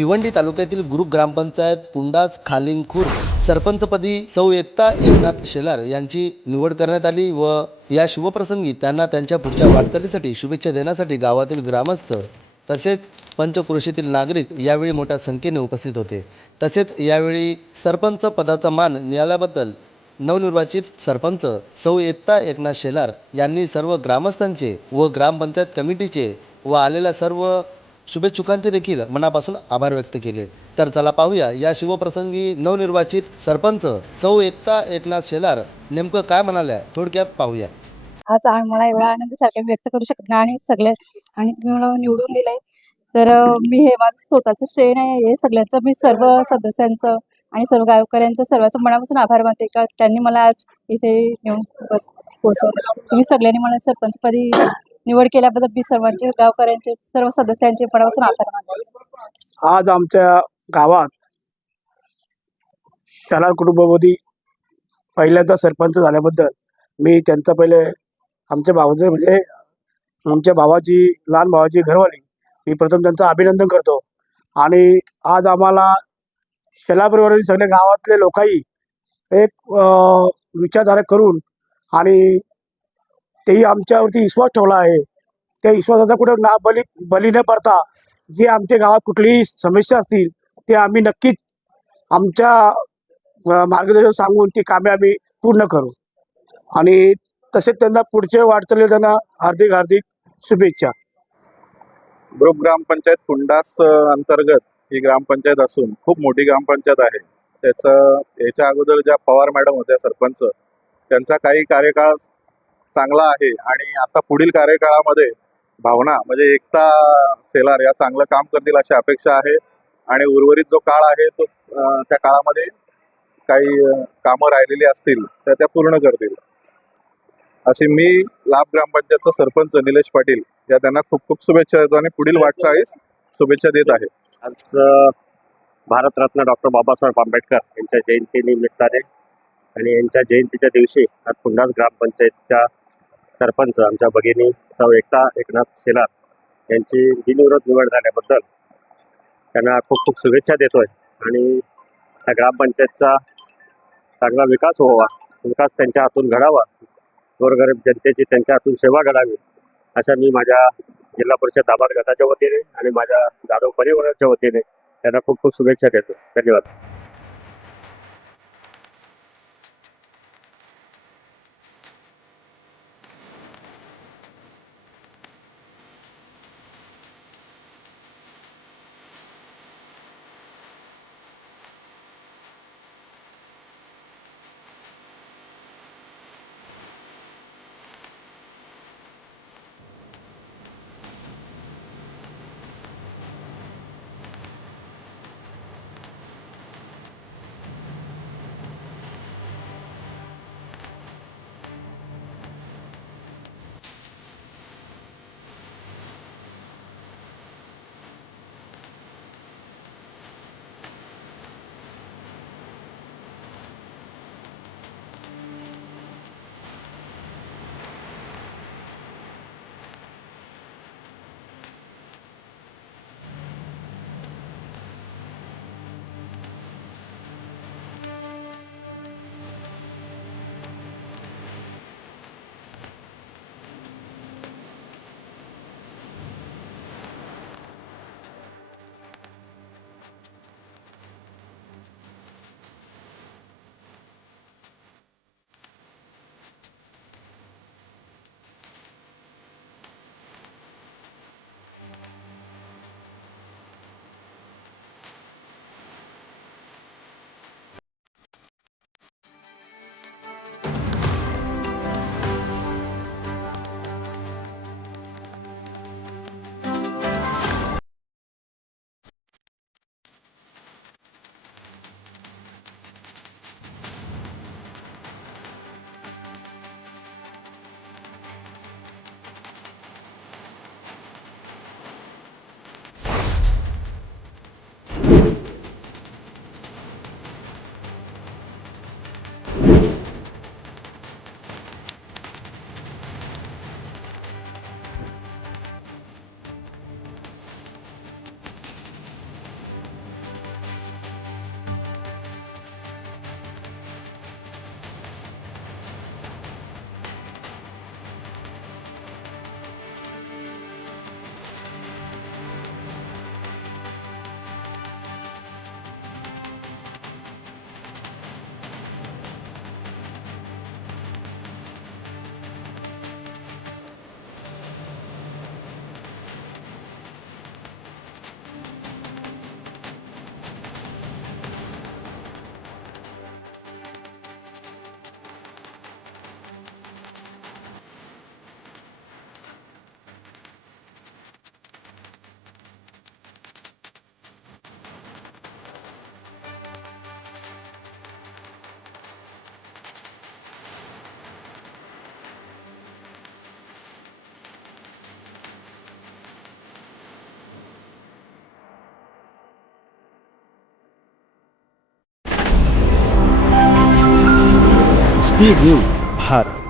भिवंडी तालुक्यातील गुरुप ग्रामपंचायत पुंडास खालिंग खुर्द सरपंचपदी सौ एकता एकनाथ शेलार यांची निवड करण्यात आली व या शुभप्रसंगी त्यांना त्यांच्या पुढच्या वाटचालीसाठी शुभेच्छा देण्यासाठी गावातील ग्रामस्थ तसेच पंचक्रोशीतील नागरिक यावेळी मोठ्या संख्येने उपस्थित होते। तसेच यावेळी सरपंच पदाचा मान मिळाल्याबद्दल नवनिर्वाचित सरपंच सौ एकता एकनाथ शेलार यांनी सर्व ग्रामस्थांचे व ग्रामपंचायत कमिटीचे व आलेल्या सर्व शुभेच्छुकांचे देखील मनापासून आभार व्यक्त केले। तर चला पाहूया या शुभप्रसंगी नवनिर्वाचित सरपंच सौ एकता एकनाथ शेलार नेमकं काय म्हणाल्या, थोडक्यात पाहूया। आज मला एवढा आनंद सारखा व्यक्त करू शकत नाही आणि तुम्ही मला निवडून दिलंय तर मी हे माझं स्वतःचं श्रेय नाही, हे सगळ्यांचं मी सर्व सदस्यांचं आणि सर्व गावकऱ्यांचं सर्वांचं मनापासून आभार मानते का त्यांनी मला आज इथे नेऊन पोहोचवलं। तुम्ही सगळ्यांनी मला सरपंचपदी निवड केल्याबद्दल मी सर्वांचे गावकऱ्यांचे सर्व सदस्यांचे मनापासून आभार मानते। आज आमच्या गावात शेलार कुटुंबामध्ये पहिल्यांदा सरपंच झाल्याबद्दल मी त्यांचा पहिले आमच्या भावाचे म्हणजे आमच्या भावाची लहान भावाची घरवाली मी प्रथम त्यांचं अभिनंदन करतो। आणि आज आम्हाला शेलारबरोबर सगळ्या गावातले लोकही एक विचारधारा करून आणि तेही आमच्यावरती विश्वास ठेवला आहे। त्या विश्वासाचा कुठे बली न पडता जे आमच्या गावात कुठलीही समस्या असतील ते आम्ही नक्कीच आमच्या मार्गदर्शन सांगून ती कामे आम्ही पूर्ण करू आणि तसेच त्यांना पुढच्या वाटचालीला त्यांना हार्दिक शुभेच्छा। ग्रुप ग्रामपंचायत पुंडास अंतर्गत ही ग्रामपंचायत असून खूप मोठी ग्रामपंचायत आहे। याच्या अगोदर ज्या पवार मॅडम होत्या सरपंच, त्यांचा काही कार्यकाळ चांगला आहे आणि आता पुढील कार्यकाळामध्ये भावना म्हणजे एकता शेलार या चांगलं काम करतील अशी अपेक्षा आहे आणि उर्वरित जो काळ आहे तो त्या काळामध्ये काही कामं राहिलेली असतील तर त्या पूर्ण करतील अशी मी लाभ ग्रामपंचायतचा सरपंच निलेश पाटील या त्यांना खूप खूप शुभेच्छा देतो आणि पुढील वाटचाळीस शुभेच्छा देत आहे। आज भारतरत्न डॉक्टर बाबासाहेब आंबेडकर यांच्या जयंतीनिमित्ताने आणि यांच्या जयंतीच्या दिवशी आज पुंडास ग्रामपंचायतच्या सरपंच आमच्या भगिनी सौ एकता एकनाथ शेलार यांची बिनविरोध निवड झाल्याबद्दल त्यांना खूप खूप शुभेच्छा देतोय आणि त्या ग्रामपंचायतचा चांगला विकास व्हावा, विकास त्यांच्या हातून घडावा, गोरगरीब जनतेची त्यांच्या हातून सेवा घडावी अशा मी माझ्या जिल्हा परिषद दाभाड गटाच्या वतीने आणि माझ्या जाधव परिवाराच्या वतीने त्यांना खूप खूप शुभेच्छा देतो। धन्यवाद। बी न्यूज भारत.